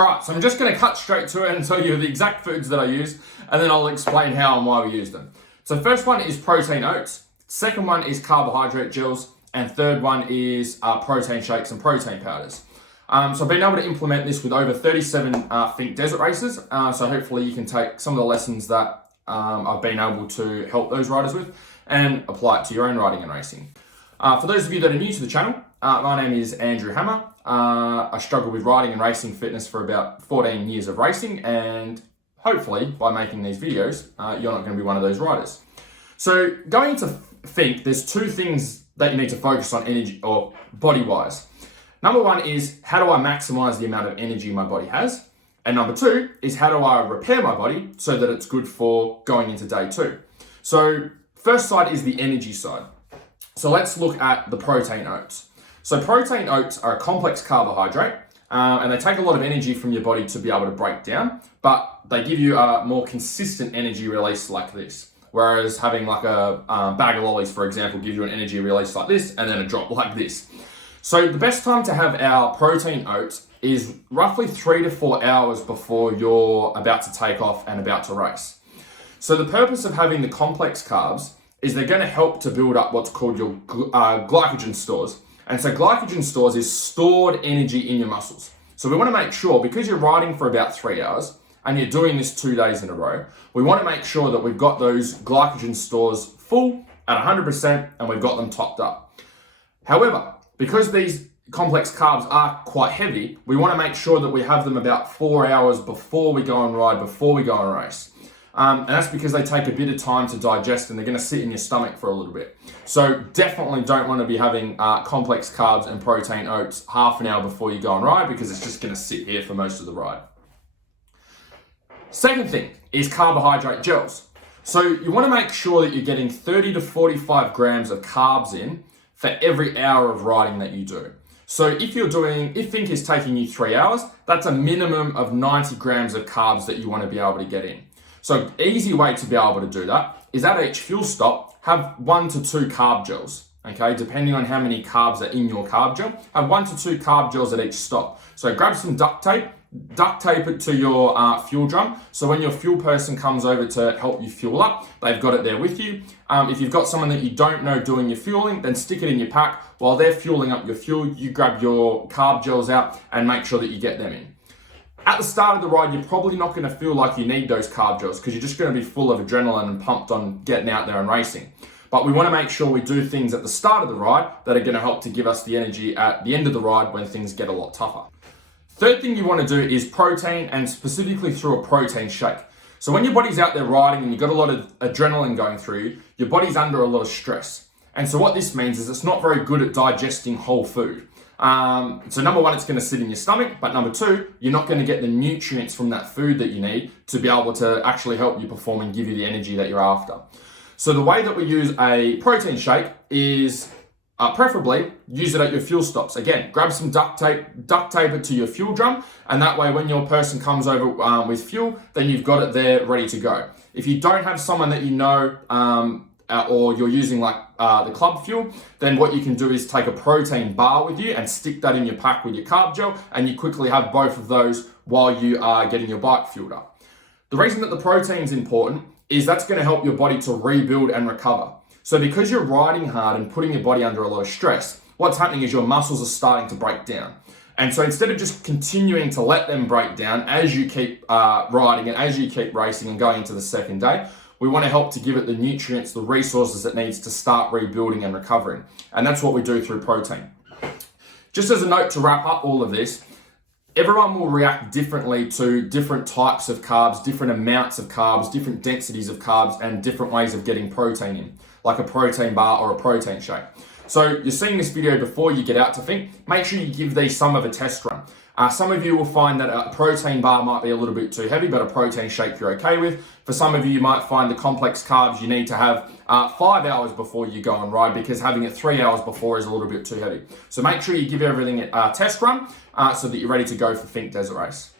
All right, so I'm just gonna cut straight to it and tell you the exact foods that I use, and then I'll explain how and why we use them. So first one is protein oats, second one is carbohydrate gels, and third one is protein shakes and protein powders. So I've been able to implement this with over 37 FINKE Desert Racers, so hopefully you can take some of the lessons that I've been able to help those riders with and apply it to your own riding and racing. For those of you that are new to the channel, my name is Andrew Hammer. I struggled with riding and racing fitness for about 14 years of racing, and hopefully by making these videos, you're not going to be one of those riders. So going into FINKE, there's two things that you need to focus on energy or body-wise. Number one is, how do I maximize the amount of energy my body has? And number two is, how do I repair my body so that it's good for going into day two? So first side is the energy side. So let's look at the protein oats. So protein oats are a complex carbohydrate, and they take a lot of energy from your body to be able to break down, but they give you a more consistent energy release like this. Whereas having like a bag of lollies, for example, gives you an energy release like this, and then a drop like this. So the best time to have our protein oats is roughly 3 to 4 hours before you're about to take off and about to race. So the purpose of having the complex carbs is they're going to help to build up what's called your glycogen stores. And so glycogen stores is stored energy in your muscles. So we want to make sure, because you're riding for about 3 hours and you're doing this 2 days in a row, we want to make sure that we've got those glycogen stores full at 100% and we've got them topped up. However, because these complex carbs are quite heavy, we want to make sure that we have them about 4 hours before we go and ride, before we go and race. And that's because they take a bit of time to digest and they're going to sit in your stomach for a little bit. So definitely don't want to be having complex carbs and protein oats half an hour before you go and ride, because it's just going to sit here for most of the ride. Second thing is carbohydrate gels. So you want to make sure that you're getting 30 to 45 grams of carbs in for every hour of riding that you do. So if FINKE is taking you 3 hours, that's a minimum of 90 grams of carbs that you want to be able to get in. So easy way to be able to do that is at each fuel stop, have 1 to 2 carb gels. Okay, depending on how many carbs are in your carb gel, have 1 to 2 carb gels at each stop. So grab some duct tape it to your fuel drum. So when your fuel person comes over to help you fuel up, they've got it there with you. If you've got someone that you don't know doing your fueling, then stick it in your pack. While they're fueling up your fuel, you grab your carb gels out and make sure that you get them in. At the start of the ride, you're probably not going to feel like you need those carb gels because you're just going to be full of adrenaline and pumped on getting out there and racing. But we want to make sure we do things at the start of the ride that are going to help to give us the energy at the end of the ride when things get a lot tougher. Third thing you want to do is protein, and specifically through a protein shake. So when your body's out there riding and you've got a lot of adrenaline going through you, your body's under a lot of stress. And so what this means is it's not very good at digesting whole food. So number one, it's going to sit in your stomach, but number two, you're not going to get the nutrients from that food that you need to be able to actually help you perform and give you the energy that you're after. So the way that we use a protein shake is preferably use it at your fuel stops. Again, grab some duct tape it to your fuel drum, and that way when your person comes over with fuel, then you've got it there ready to go. If you don't have someone that you know, or you're using like the club fuel, then what you can do is take a protein bar with you and stick that in your pack with your carb gel, and you quickly have both of those while you are getting your bike fueled up. The reason that the protein is important is that's going to help your body to rebuild and recover. So because you're riding hard and putting your body under a lot of stress, what's happening is your muscles are starting to break down. And so instead of just continuing to let them break down as you keep riding and as you keep racing and going into the second day, we want to help to give it the nutrients, the resources it needs to start rebuilding and recovering. And that's what we do through protein. Just as a note to wrap up all of this, everyone will react differently to different types of carbs, different amounts of carbs, different densities of carbs, and different ways of getting protein in, like a protein bar or a protein shake. So you're seeing this video before you get out to FINKE, make sure you give these some of a test run. Some of you will find that a protein bar might be a little bit too heavy, but a protein shake you're okay with. For some of you, you might find the complex carbs you need to have 5 hours before you go and ride, because having it 3 hours before is a little bit too heavy. So make sure you give everything a test run so that you're ready to go for FINKE Desert Race.